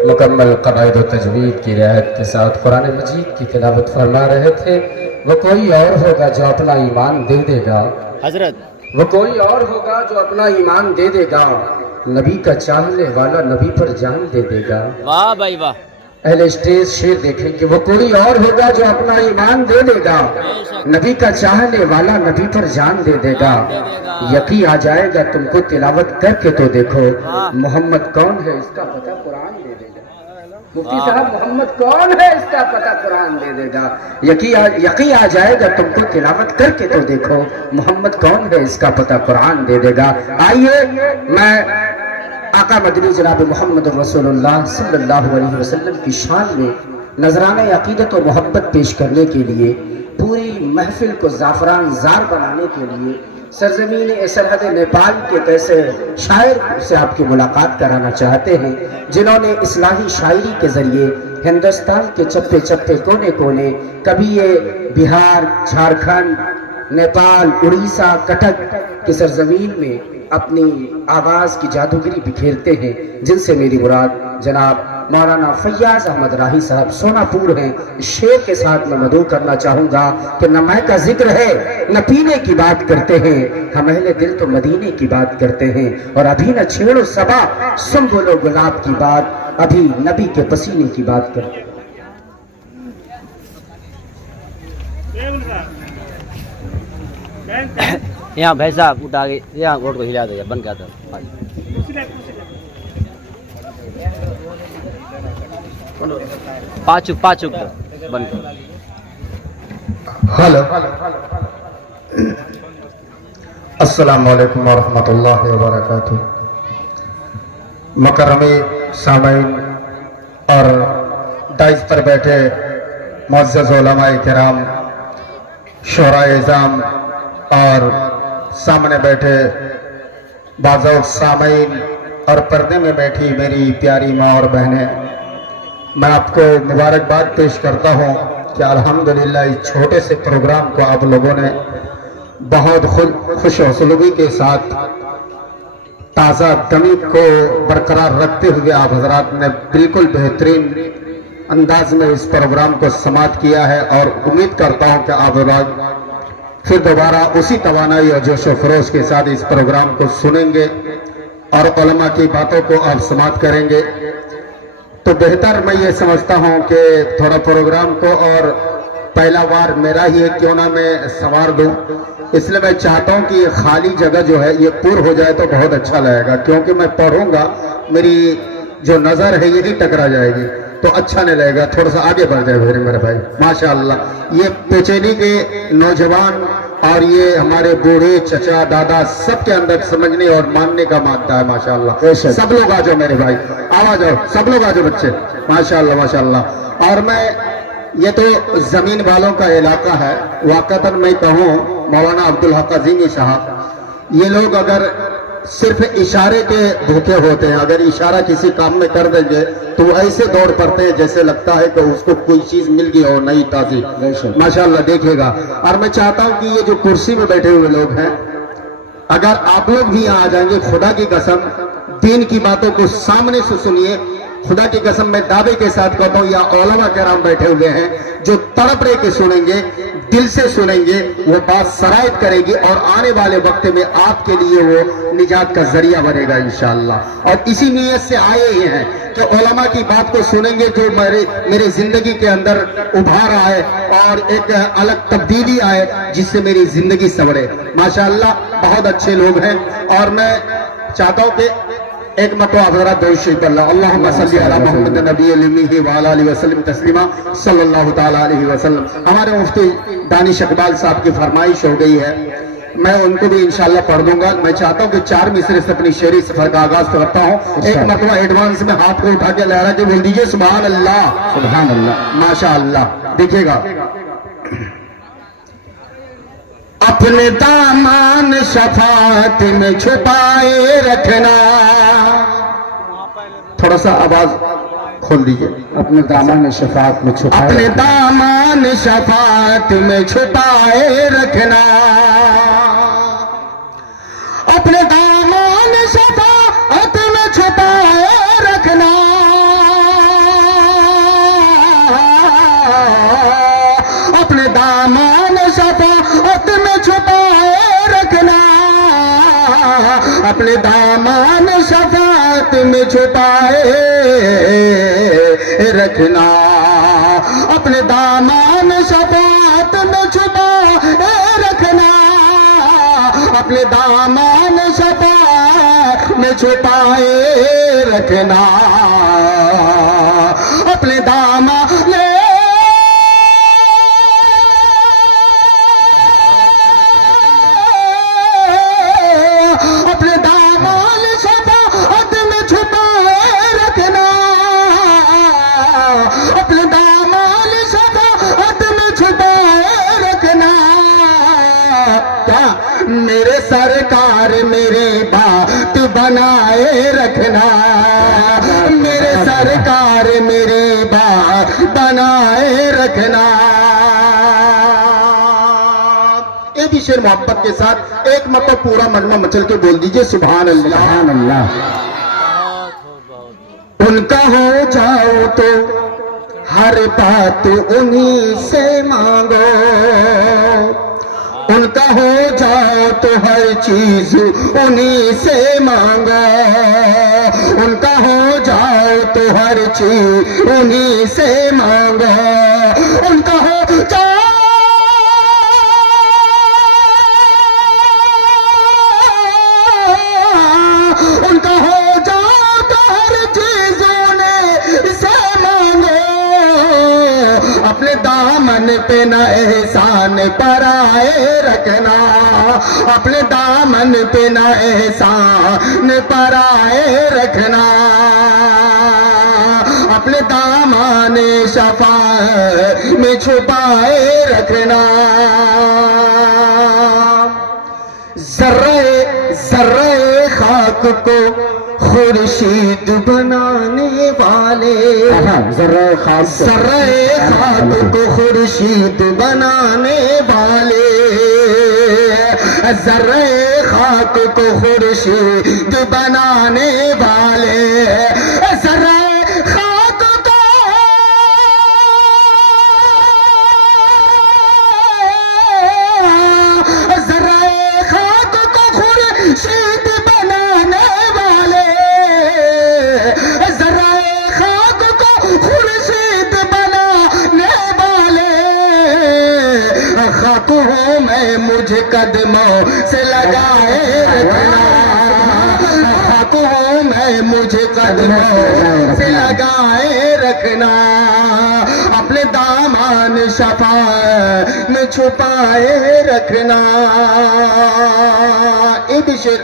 मुकम्मल क़वाइद व तजवीद की रियायत के साथ कुरान मजीद की तिलावत फरमा रहे थे। वो कोई और होगा जो अपना ईमान दे देगा हजरत, वो कोई और होगा जो अपना ईमान दे देगा, नबी का चाहने वाला नबी पर जान दे देगा। वाह भाई वाह। पहले स्टेज शेर देखें कि वो कोई और होगा जो अपना ईमान दे देगा, नबी का चाहने वाला नबी पर जान दे देगा। यकीन आ जाएगा तुमको तिलावत करके तो देखो, मोहम्मद कौन है इसका पता कुरान दे देगा। मुफ्ती साहब, मोहम्मद कौन है इसका पता कुरान दे देगा। यकीन आ जाएगा तुमको तिलावत करके तो देखो, मोहम्मद कौन है इसका पता कुरान दे देगा। आइए मैं आका मदनी जनाब मोहम्मद रसूलुल्लाह सल्लल्लाहु अलैहि वसल्लम की शान में नजराना अकीदत और मोहब्बत पेश करने के लिए, पूरी महफिल को ज़ाफ़रान ज़ार बनाने के लिए सरजमीन सरहद नेपाल के कैसे शायर से आपकी मुलाकात कराना चाहते हैं, जिन्होंने इस्लाही शायरी के ज़रिए हिंदुस्तान के चप्पे चप्पे कोने कोने, कभी ये बिहार, झारखंड, नेपाल, उड़ीसा, कटक की सरजमीन में अपनी आवाज़ की जादूगिरी बिखेरते हैं, जिनसे मेरी मुराद जनाब मौलाना फैयाज अहमद राही साहब सोनापुर हैं। इस शेर के साथ मैं मदू करना चाहूँगा कि न मैं का जिक्र है न पीने की बात करते हैं, हम अहले दिल तो मदीने की बात करते हैं। और अभी न छेड़ो सबा, सुन बोलो गुलाब की बात, अभी नबी के पसीने की बात करते हैं। यहाँ भाई साहब उठा के यहाँ रोड को हिला दो, बंद कर दो। पाचुक पाचुक बंद कर। हेलो, अस्सलाम वालेकुम वरहमतुल्लाहि वबरकातुहू। मुकर्रमी सामीन और दाइस पर बैठे मुअज़्ज़ज़ उलमाए किराम, शुहराए इज़ाम और सामने बैठे बाज़ौक़ सामीन और पर्दे में बैठी मेरी प्यारी माँ और बहनें, मैं आपको मुबारकबाद पेश करता हूँ कि अल्हम्दुलिल्लाह इस छोटे से प्रोग्राम को आप लोगों ने बहुत खुश हौसलगी के साथ ताज़ा दमी को बरकरार रखते हुए आप हजरात ने बिल्कुल बेहतरीन अंदाज में इस प्रोग्राम को समाप्त किया है। और उम्मीद करता हूँ कि आप लोग फिर दोबारा उसी तवानाई और जोश व खरोश के साथ इस प्रोग्राम को सुनेंगे और उलमा की बातों को आप समाप्त करेंगे। तो बेहतर मैं ये समझता हूँ कि थोड़ा प्रोग्राम को और पहला बार मेरा ही क्यों ना मैं संवार दूँ, इसलिए मैं चाहता हूँ कि ये खाली जगह जो है ये पूर्ण हो जाए तो बहुत अच्छा लगेगा, क्योंकि मैं पढ़ूंगा मेरी जो नज़र है यही टकरा जाएगी तो अच्छा नहीं लगेगा। थोड़ा सा आगे बढ़ जाए मेरे भाई। माशाअल्लाह ये पेचेनी के नौजवान और ये हमारे बूढ़े चचा दादा सबके अंदर समझने और मानने का मानता है। माशाअल्लाह सब लोग आ जाओ मेरे भाई, आवाज आओ, सब लोग आ जाओ बच्चे। माशाअल्लाह माशाअल्लाह। और मैं ये तो जमीन वालों का इलाका है, वाकतन मैं कहूँ मौलाना अब्दुल हक अज़ीमी साहब, ये लोग अगर सिर्फ इशारे के धोखे होते हैं, अगर इशारा किसी काम में कर देंगे तो वो ऐसे दौड़ पड़ते हैं जैसे लगता है कि उसको कोई चीज मिल गई हो नई ताजी। माशाल्लाह देखिएगा। और मैं चाहता हूं कि ये जो कुर्सी में बैठे हुए लोग हैं, अगर आप लोग भी यहाँ आ जाएंगे, खुदा की कसम दीन की बातों को सामने से सुनिए। खुदा की कसम मैं दावे के साथ कहता हूँ, या औलमा किराम बैठे हुए हैं जो तड़प रहे के सुनेंगे, दिल से सुनेंगे, वो बात सरायत करेगी और आने वाले वक्त में आपके लिए वो निजात का जरिया बनेगा इंशाअल्लाह। और इसी नीयत से आए ही हैं कि उलमा की बात को सुनेंगे जो मेरे जिंदगी के अंदर उभार आए और एक अलग तब्दीली आए जिससे मेरी जिंदगी संवरे। माशाअल्लाह बहुत अच्छे लोग हैं। और मैं चाहता हूँ कि एक मरतबा आप जरा दुरूद शरीफ पढ़ लो, अल्लाहुम्मा सल्ली अला मुहम्मद नबी उम्मी व अला आलिहि वसल्लम तस्लीमा सल्लल्लाहु तआला अलैहि वसल्लम। हमारे मुफ्ती दानिश इकबाल साहब की फरमाइश हो गई है, मैं उनको भी इंशाअल्लाह पढ़ दूंगा। मैं चाहता हूँ कि 4 मिसरे से अपनी शेरी सफर का आगाज करता हूँ। एक मरतबा एडवांस में हाथ को उठा के लहरा के बोल दीजिए सुभान अल्लाह, सुभान अल्लाह, माशाअल्लाह। देखिएगा, अपने दामान शफात में छुपाए रखना, थोड़ा सा आवाज खोल दीजिए। अपने दामान शफात में छुपाए, अपने दामान शफात में छुपाए रखना, अपने दामान शफात में छुपाए रखना, अपने दामन शफात में छुपाए रखना, अपने दामन शफात में छुपाए रखना, अपने दामन शफात में छुपाए रखना, अपने दामन मेरे सरकार मेरी बात बनाए रखना, मेरे सरकार मेरी बात बनाए रखना। एक ही शेर मोहब्बत के साथ एक मतलब पूरा मजमा मचल के बोल दीजिए सुभान अल्लाह। सुभान अल्लाह। उनका हो जाओ तो हर बात उन्हीं से मांगो, उनका हो जाओ तो हर चीज उन्हीं से मांगो, उनका हो जाओ तो हर चीज उन्हीं से मांगो, उनका हो जाओ उनका हो जाओ तो हर चीज उन्हीं से मांगो, अपने दामन पे न एहसान पराए रखना, अपने दामन पे न एहसान पराए रखना, अपने दामन शफाअत में छुपाए रखना। जर्रे जर्रे खाक को खुर्शीद बनाने वाले, जर्रे खाक को खुर्शीद बनाने वाले, जर्रे खाक को खुर्शीद बनाने वाले, जर्रे खाक को जर्रे खाक को खुर्शीद बनाने वाले, जर्रे खाक को खुर्शीद बनाने वाले, खाक हूँ मैं मुझे कदमों से लगाए रखना, खाक हूँ मैं मुझे कदमों से लगाए रखना, अपने दामन शफाअत में छुपाए रखना। एक शेर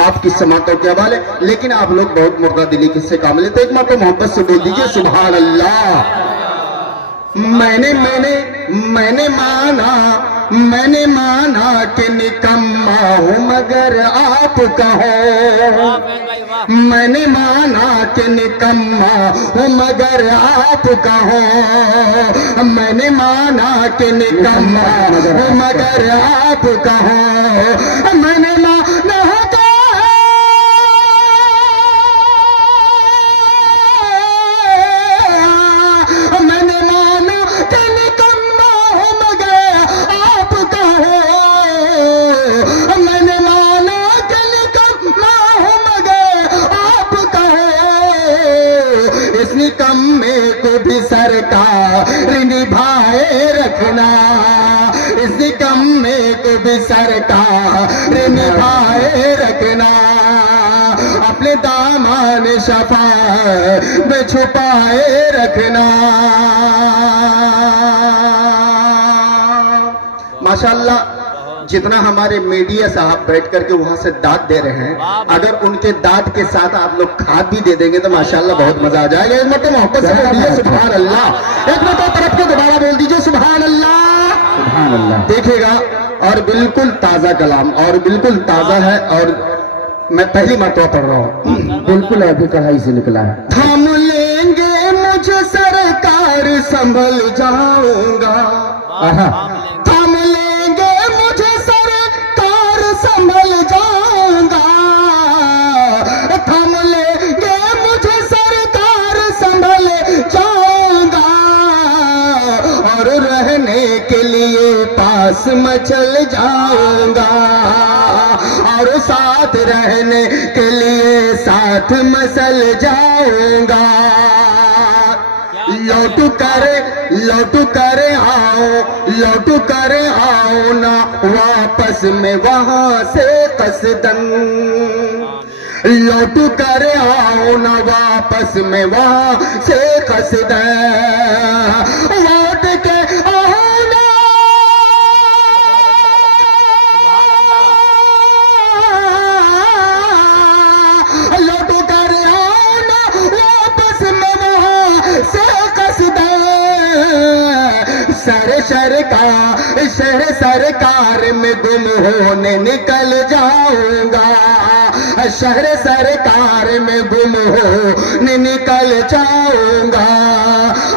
आपकी समातों के हवाले, लेकिन आप लोग बहुत मुर्दा दिली किससे काम लेते, एक मतलब मोहब्बत से बोल दीजिए सुभान अल्लाह। मैंने माना कि निकम्मा हूँ मगर आप कहो, मैंने माना कि निकम्मा हूँ मगर आप कहो, मैंने माना कि निकम्मा हूँ मगर आप कहो, मैंने माना निकम्मे को भी सरकार निभाए रखना, इस निकम्मे को भी सरकार निभाए रखना, अपने दामन शफाअत में छुपाए रखना। माशाअल्लाह, जितना हमारे मीडिया साहब बैठ करके वहां से दाद दे रहे हैं, अगर उनके दाद के साथ आप लोग खाद भी दे देंगे तो माशाअल्लाह बहुत मजा आ जाएगा। एक मतलब मोहब्बत से बोल दीजिए सुभान अल्लाह, एक मतलब तरफ के दोबारा बोल दीजिए सुभान अल्लाह, सुभान अल्लाह। देखिएगा, और बिल्कुल ताजा कलाम और बिल्कुल ताजा है, और मैं पहली मरतबा पढ़ रहा हूँ, बिल्कुल अभी कढ़ाई से निकला है। थाम लेंगे मुझे सरकार संभल जाऊंगा, थाम लेंगे मुझे सरकार संभल जाऊंगा, थाम लेंगे मुझे सरकार संभल जाऊंगा, और रहने के लिए पास में चल जाऊंगा, और साथ साथ रहने के लिए साथ मसल जाऊंगा। लौट कर आओ ना वापस में वहां से कसदन। लौट कर आओ ना वापस में वहां से कसदन। लौट के आओ ना लौट कर आओ ना वापस में वहां से कसदन। शहर सरकार में गुम होने निकल जाऊंगा। शहर सरकार में गुम होने निकल जाऊंगा।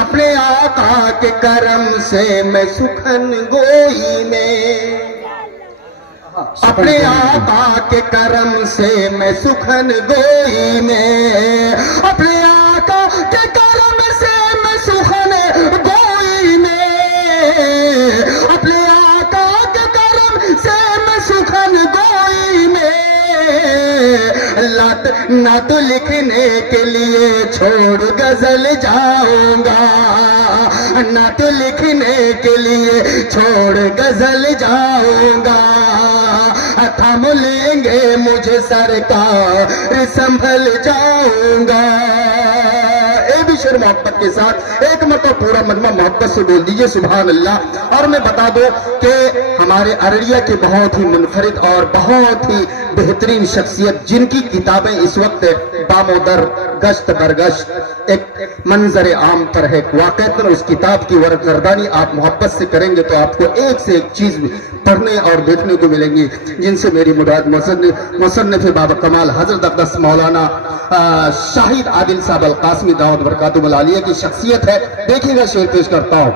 अपने आका के करम से मैं सुखन गोई में। अपने आका के करम से मैं सुखन गोई में। अपने आका के करम से मैं सुखन गोई में। अपने आका के करम से मैं सुखन गोई में। ना तो लिखने के लिए छोड़ गजल जाऊंगा। ना तो लिखने के लिए छोड़ गजल जाऊंगा। थाम लेंगे मुझे सरकार संभल जाऊंगा। भी शेर मोहब्बत के साथ एक मतलब पूरा मजमा मोहब्बत से बोल दीजिए सुभान अल्लाह। और मैं बता दूं कि हमारे अररिया के बहुत ही मुनफरिद और बहुत ही बेहतरीन शख्सियत जिनकी किताबें इस वक्त बामोदर गश्त बरगश्त एक मंजर आम पर है। वाकईतन उस किताब की वरकरदानी आप मोहब्बत से करेंगे तो आपको एक से एक चीज पढ़ने और देखने को मिलेंगी जिनसे मेरी मुराद मुसन्निफ बाबा कमाल हजरत अक़दस मौलाना शाहिद आदिल साहब अल कासमी दाऊद बरकातुहुल आलिया की शख्सियत है। देखिएगा शेर पेश करता हूँ।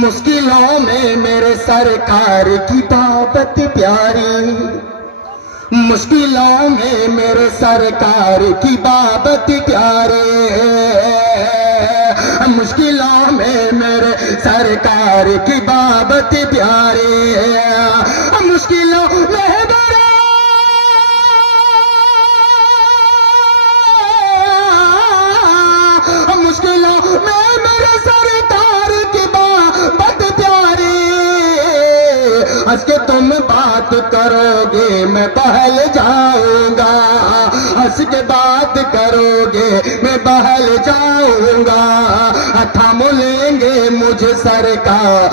मुश्किलों में मेरे सरकार की बाबत प्यारी। मुश्किलों में मेरे सरकार की बाबत प्यारी। मुश्किलों में मेरे सरकार की बाबत प्यारी। मुश्किलों में मुश्किलों में मेरे सरकार की बात प्यारी। हंस के तुम बात करोगे मैं बहल जाऊंगा। हंस के बात करोगे मैं बहल जाऊंगा। थाम लेंगे मुझे सरकार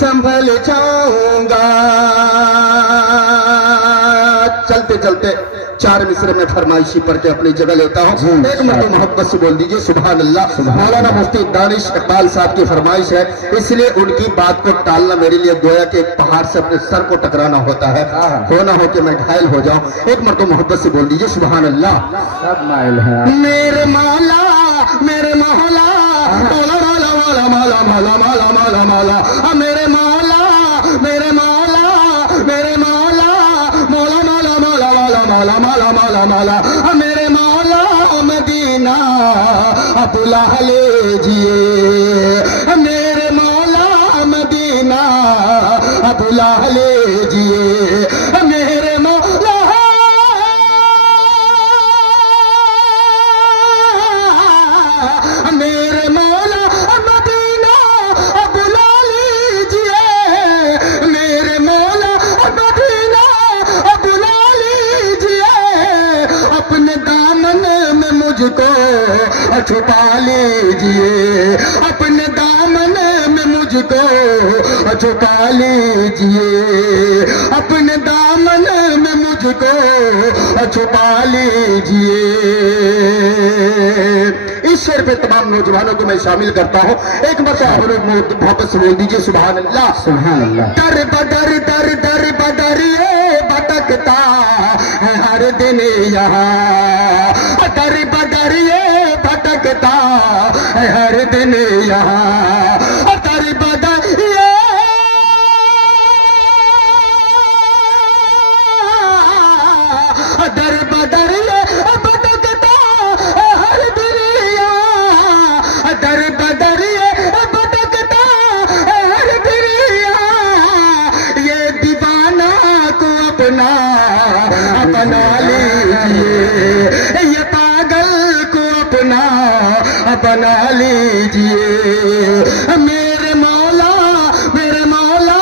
संभल जाऊंगा। चलते चलते चार मिसरे में फरमाइशी पढ़ के अपनी जगह लेता हूँ। एक मरतबा मोहब्बत से बोल दीजिए सुभान अल्लाह। मौलाना मुफ्ती दानिश इकबाल साहब की फरमाइश है, इसलिए उनकी बात को टालना मेरे लिए गोया के एक पहाड़ से अपने सर को टकराना होता है। होना हो कि मैं घायल हो जाऊं। एक मरतबा मोहब्बत से बोल दीजिए सुभान अल्लाह। सब माइल है मेरे मौला मेरे मौला मौला मौला मौला मौला मौला मौला मौला मेरे मौला मेरे मौला मेरे मौला मौला मौला मौला मौला मौला मौला मौला मेरे मौला मदीना बुला लीजिए। मेरे मौला मदीना बुला लीजिए। मेरे मौला मेरे मौला मदीना बुला लीजिए। मेरे मौला मदीना बुला लीजिए। अपने दामन में मुझको छुपा लीजिए। अपने दामन में मुझको छुपा लीजिए। अपने दामन में मुझको छुपा लीजिए। इस शेर पे तमाम नौजवानों को मैं शामिल करता हूँ। एक बार मोहब्बत से बोल दीजिए सुभान अल्लाह सुभान अल्लाह। दर बदर दर दर बदर ये भटकता है हर दिन यहाँ। दर बदर ये भटकता है हर दिन यहाँ। दर बदर ये दर बदर ये भटकता है हर दिन यहाँ। दर बदर ये भटकता है हर दिन यहाँ। ये दीवाना को अपना अपना बना लीजिए। मेरे मौला मेरे मौला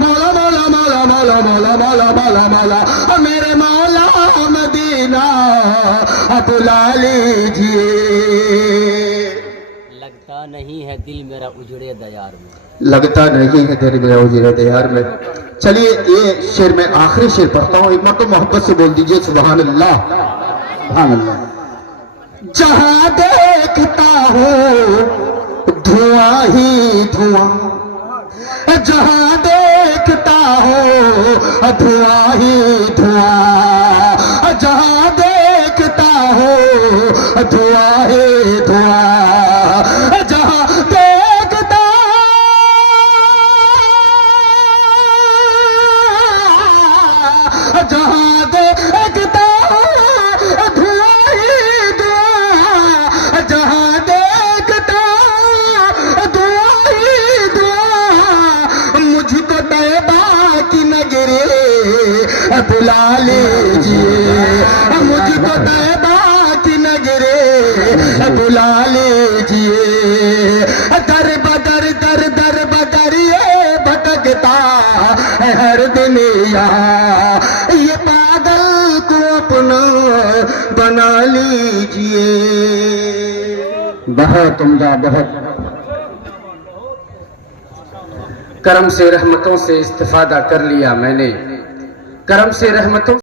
मौला मौला मौला मौला मौला मौला मौला मौला मेरे मौला मदीना बुला लीजिए। लगता नहीं है दिल मेरा उजड़े दयार में। लगता नहीं है दिल मेरा उजड़े दयार में। चलिए ये शेर में आखिरी शेर पढ़ता हूँ, एक बार तो मोहब्बत से बोल दीजिए सुभान अल्लाह। सुभान अल्लाह। जहां देखता हूँ धुआं ही धुआं, जहां देखता हूँ धुआं ही धुआं, जहां देखता हूँ धुआं ही धुआं, जहां देखता जहां देखता धुआं ही धुआं, जहां देखता धुआं ही धुआं, मुझको तैबा की नगरी बुला लीजिए, मुझको तैबा की नगरी बुला लीजिए। दर बदर दर दर बदर ये भटकता है हर दिन यहाँ, ये पागल को अपना बना लीजिए। बहुत उम्दा, बहुत करम से रहमतों से इस्तिफादा कर लिया मैंने, करम से रहमतों